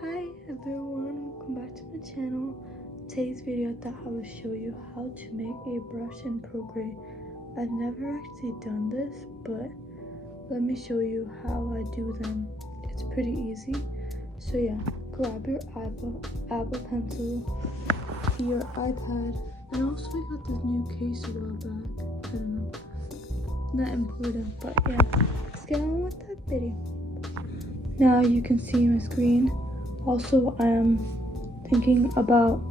Hi everyone, welcome back to my channel. Today's video I thought I would show you how to make a brush in Procreate. I've never actually done this, but let me show you how I do them. It's pretty easy. So yeah, grab your Apple Pencil, your iPad, and also I got this new case a while back. I don't know, not important, but yeah, let's get on with that video. Now you can see my screen. Also, I am thinking about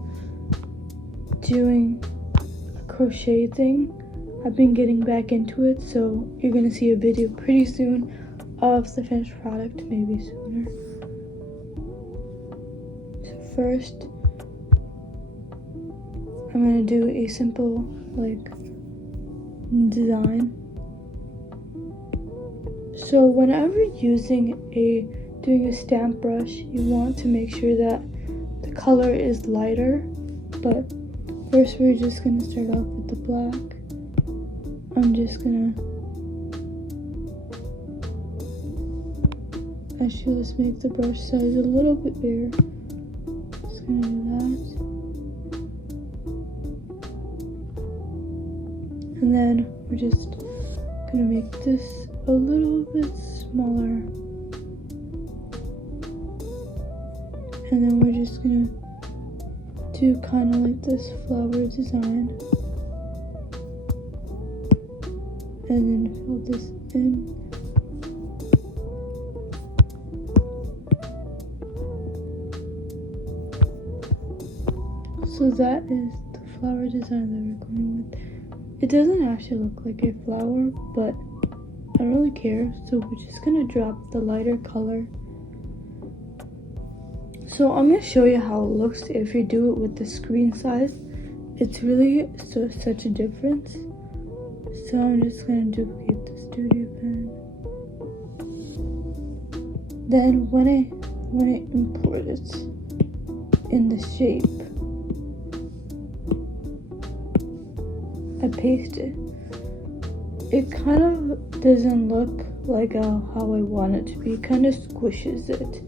doing a crochet thing. I've been getting back into it, so you're gonna see a video pretty soon of the finished product, maybe sooner. So first, I'm gonna do a simple design. So whenever doing a stamp brush, you want to make sure that the color is lighter, but first we're just going to start off with the black. I'm just going to actually just make the brush size a little bit bigger. Just going to do that. And then we're just going to make this a little bit smaller. And then we're just gonna do kind of like this flower design. And then fill this in. So that is the flower design that we're going with. It doesn't actually look like a flower, but I don't really care. So we're just gonna drop the lighter color. So I'm going to show you how it looks if you do it with the screen size. It's really such a difference. So I'm just going to duplicate the studio pen. Then when I import it in the shape, I paste it. It kind of doesn't look like how I want it to be. It kind of squishes it.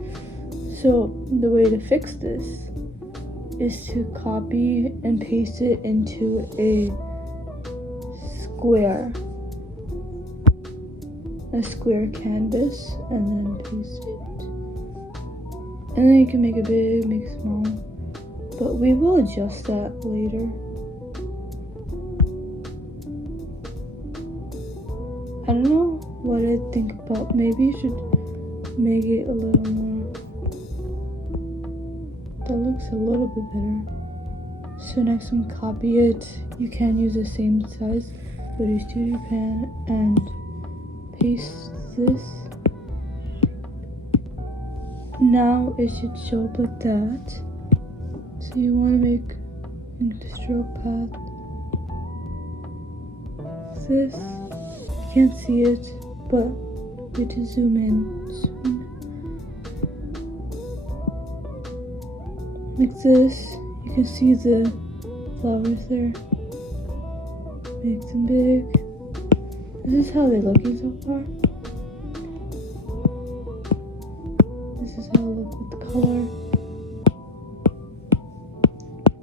So the way to fix this is to copy and paste it into a square canvas, and then paste it. And then you can make it big, make it small, but we will adjust that later. I don't know what I think about. Maybe you should make it a little more. That looks a little bit better. So next one, copy it. You can use the same size. Go to Studio Pen and paste this. Now it should show up like that. So you want to make the stroke path. This, you can't see it, but we have to zoom in soon. Like this, you can see the flowers there. Make them big. This is how they're looking so far. This is how I look with the color.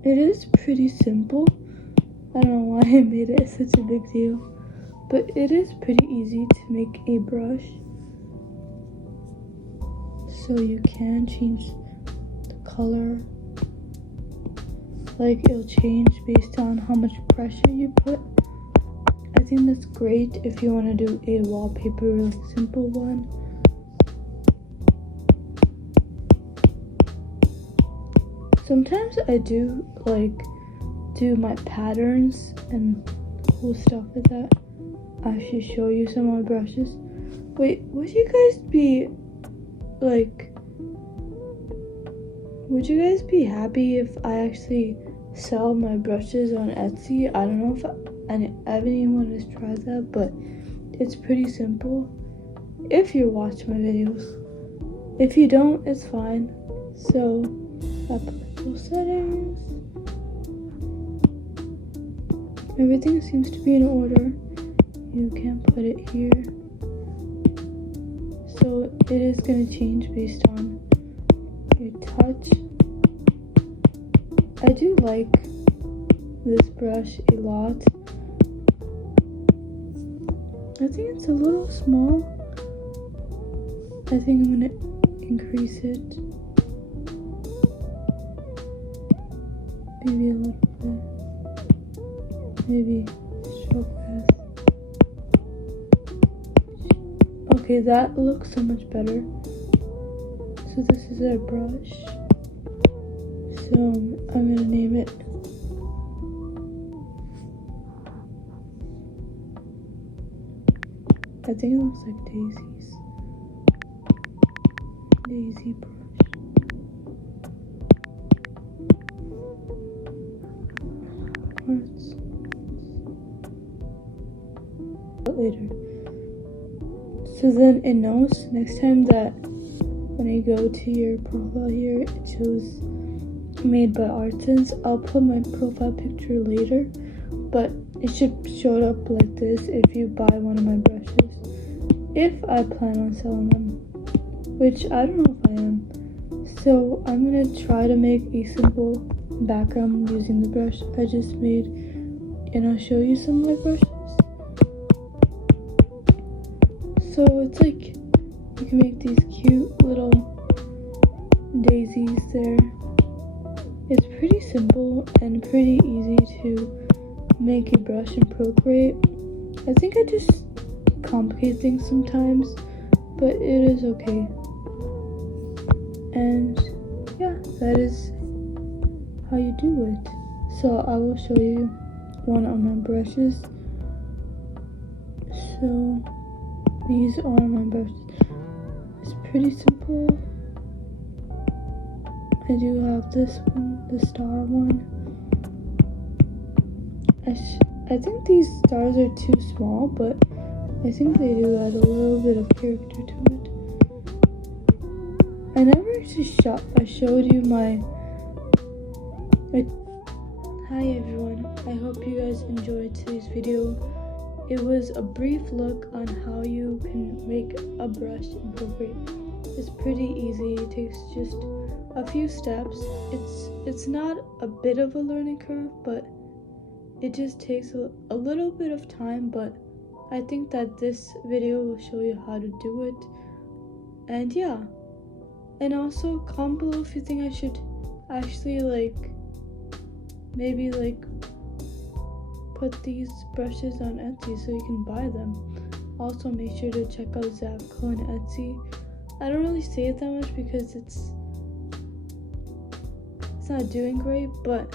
It is pretty simple. I don't know why I made it such a big deal, but it is pretty easy to make a brush. So you can change the color. Like, it'll change based on how much pressure you put. I think that's great if you want to do a wallpaper, like simple one. Sometimes I do my patterns and cool stuff like that. I should show you some of my brushes. Wait, would you guys be happy if I actually sell my brushes on Etsy? I don't know if I haven't even wanted to try that, but it's pretty simple if you watch my videos. If you don't, it's fine. So application settings. Everything seems to be in order. You can put it here. So it is going to change based on a touch. I do like this brush a lot. I think it's a little small. I think I'm gonna increase it. Maybe a little bit. Maybe stroke fast. Okay, that looks so much better. So this is our brush. So I'm gonna name it I think it looks like daisies. Daisy brush. Hearts. Later. So then it knows next time that when I go to your profile here, it shows made by ArtSense. I'll put my profile picture later, but it should show up like this if you buy one of my brushes. If I plan on selling them, which I don't know if I am. So I'm gonna try to make a simple background using the brush I just made, and I'll show you some of my brushes. So it's like you can make these cute little daisies there. It's pretty simple and pretty easy to make a brush in Procreate. I think I just complicate things sometimes, but it is okay. And yeah, that is how you do it. So I will show you one of my brushes. So these are my brushes. It's pretty simple. I do have this one, the star one. I think these stars are too small, but I think they do add a little bit of character to it. I never actually showed you my... Hi everyone, I hope you guys enjoyed today's video. It was a brief look on how you can make a brush in Procreate. It's pretty easy, it takes just a few steps. It's not a bit of a learning curve, but it just takes a little bit of time, but I think that this video will show you how to do it. And yeah, and also comment below if you think I should actually maybe put these brushes on Etsy so you can buy them. Also make sure to check out Zapco and Etsy. I don't really say it that much because it's not doing great, but